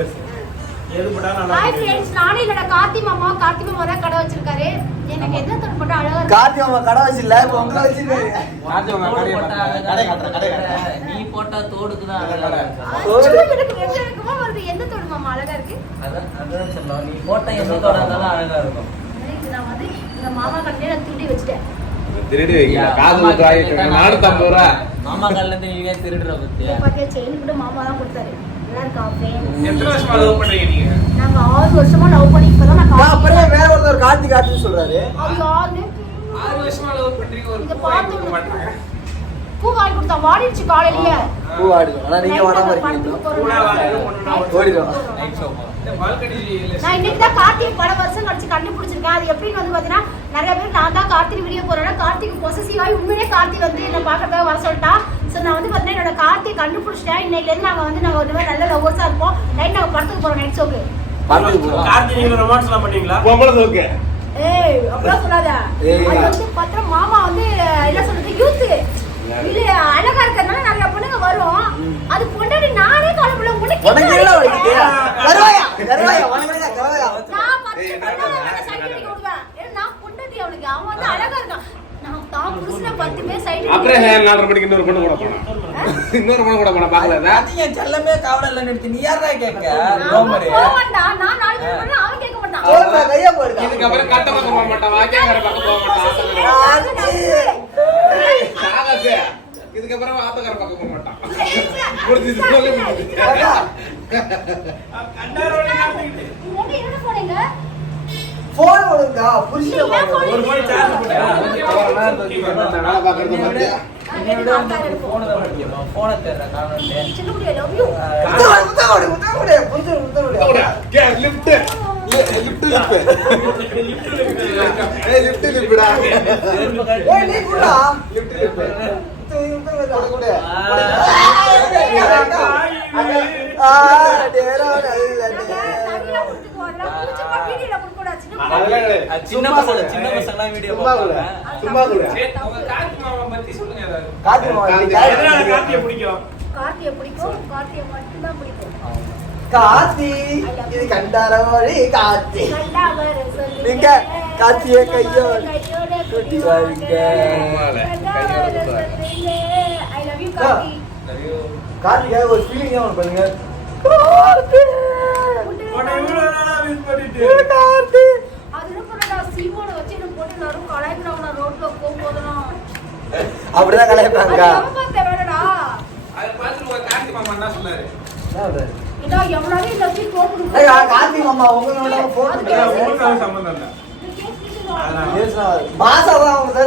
Hi friends, நானே என்னோட கார்த்தி மாமா தான் கடை வச்சிருக்காரு. எனக்கு எந்த தோடு போட்டா அழகா இருக்கு. கார்த்தி மாமா கடை வச்சில்ல, இப்போ உங்களை வச்சிருக்காரு. கார்த்தி மாமா கடை நீ போட்டா தோடுக்கு தான் அழகா இருக்கு. எனக்கு வெச்சேக்கமா வருது. எந்த தோடு மாமா அழகா இருக்கு? அதான் சொல்லலாம். நீ போட்டா எந்த தோடா இருந்தாலும் அழகா இருக்கும். இது நான் வந்து இந்த மாமா கடையில திருடி வச்சிட்டேன். திருடி வைங்க. காது ஊத்து ஆயிட்டு 450 ரூபா. மாமா கல்ல இருந்து நீங்க திருடுற பத்தியா? பாத்தியா, செயின் கூட மாமா தான் கொடுத்தாரு. நல்லா இருக்கா ஃப்ரெண்ட்ஸ்? எத்தனை வருஷமா லவ் பண்றீங்க நீங்க? நாங்க 6 வருஷமா லவ் பண்ணி இப்பதான் நான் அப்படியே வேற ஒருத்தர் கார்த்தின்னு சொல்றாரு. அது யாரு? 6 வருஷமா லவ் பண்றீங்க. ஒரு இத பூ வாங்கி பாத்து மாட்டீங்க. பூ வாங்கி கொடுத்தா வாடிடுச்சு காலையிலேயே. பூ வாடிடும். ஆனா நீங்க வாடாம இருக்கீங்க. ஓடிடும். நைட் ஷோ போறோம். நான் இன்னைக்கு தான் கார்த்திக் பல வருஷம் கழிச்சு கண்டுபிடிச்சிருக்கேன். அது எப்படின்னு வந்து பாத்தீங்கன்னா, நிறைய பேர் நான் தான் கார்த்திக் வீடியோ போறேன்னா கார்த்திக் பொசசிவ் ஆகி உண்மையிலே கார்த்திக் வந்து என்ன பாக்கிறதுக்காக வர சொல்லிட்டா. சோ நான் வந்து பாத்தீங்கன்னா என்னோட கார்த்திக் கண்டுபிடிச்சிட்டேன். இன்னைக்குல இருந்து நாங்க ஒரு மாதிரி நல்ல லவ்வர்ஸா இருப்போம். நைட் நாங்க படத்துக்கு போறோம். நைட் ஷோக்கு கார்த்தி நீங்க ரொமான்ஸ் எல்லாம் பண்ணீங்களா? பொம்பளை சோக்கு. ஏய் அப்படியே சொல்லாத. அது வந்து பத்திர மாமா வந்து என்ன சொல்றது, யூத் இல்ல அழகா இருக்கறனால நிறைய பொண்ணுங்க வரும். அது பொண்டாடி நானே காலப்புல உனக்கு என்ன வலிக்குது? கரவாயா உனக்கு கரவாயா. நான் பச்சை பண்ணாத சைடு அடிக்க விடுவேன். ஏன்னா நான் பொண்டாடி அவனுக்கு அவன் வந்து அழகா இருக்கான். நான் தான் புருஷனை 10 பேர் சைடு அப்புறம் 4:30 மணிக்கு இன்னொரு பொண்ணு கூட போனா. இன்னொரு பொண்ணு கூட போனா பாக்கலடா. நீங்க செல்லமே காவல இல்ல நிறுத்தி நீ யாரா கேக்க? ரோமரே. போவண்டா. நான் 4 பேர் பண்ணா அவன் கேட்க மாட்டான். போடா கைய போடுடா. இதுக்கு அப்புறம் கட்ட பக்கம் போக மாட்டான். வாக்கியாங்கற பக்கம் போக மாட்டான். சாகசே. இதுக்கு அப்புறம் ஆத்தங்கர பக்கம் போக மாட்டான். முடிஞ்சது சொல்ல முடியாது. கண்டாரோட காட்டிட்டு. நீங்க என்ன போறீங்க? போன் ஓடுங்க. புரியுது. ஒரு போய் சார்ஜ் போடுங்க. நான் பாக்குறது பாத்தியா? என்னோட போன் தான் படிக்கணும். போனை தேடுற காரணமே. சின்ன புடி லவ் யூ. முத்தோடு. கே லிஃப்ட். லிஃப்ட். ஏய் நீ குடா. லிஃப்ட். சின்ன பசங்க வீடியோ பாப்பாங்க. சும்மா கூட. உங்க கார்த்தி மாமா பத்தி சொல்லுங்க ஏதாவது. கார்த்தியை பிடிக்கும். கார்த்தியை பிடிக்கும். கார்த்தியை மட்டும் தான் பிடிக்கும். கார்த்தி இது கண்டார வழி கார்த்தி. கண்டாவர சொல்லி நீங்க கார்த்தியை கையோட கூட்டி வாங்க. I love you Karthi. Karthika ஒரு ஃபீலிங் ஏன் பண்ணுங்க. கார்த்தி உன்னை இவ்வளவு நாளா மிஸ் பண்ணிட்டு. கார்த்தி அதுல போறடா சீமோட வச்சு என்ன போட்டு எல்லாரும் கலாய்க்கறாங்க ரோட்ல போகும்போதெல்லாம். அப்படிதான் கலாய்ப்பாங்க. நம்ம பார்த்த வேறடா. அதை பார்த்து உங்க கார்த்தி மாமா என்ன சொன்னாரு? இதோ எவனாவே இந்த வச்சு போட்டு. கார்த்தி மாமா உங்களோட போன் ஃபோன் சம்பந்தம் இல்ல. மாசம் அவங்க